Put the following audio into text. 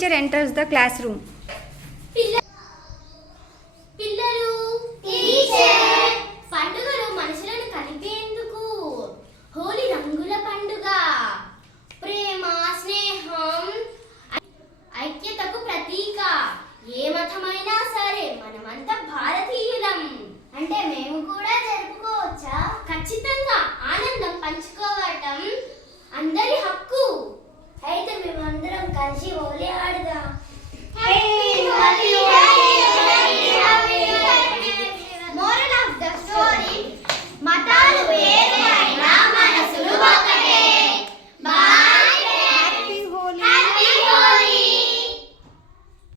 teacher enters the classroom. పిల్లలు teacher పండుగలు మనుషులను కలిపేందుకు. హోలీ రంగుల పండుగ, ప్రేమ స్నేహం ఐక్యతకు ప్రతీక. ఏ మతమైనా సరే మనమంతా భారతీయులం. అంటే మేము కూడా జరుపుకోవచ్చా? ఖచ్చితంగా.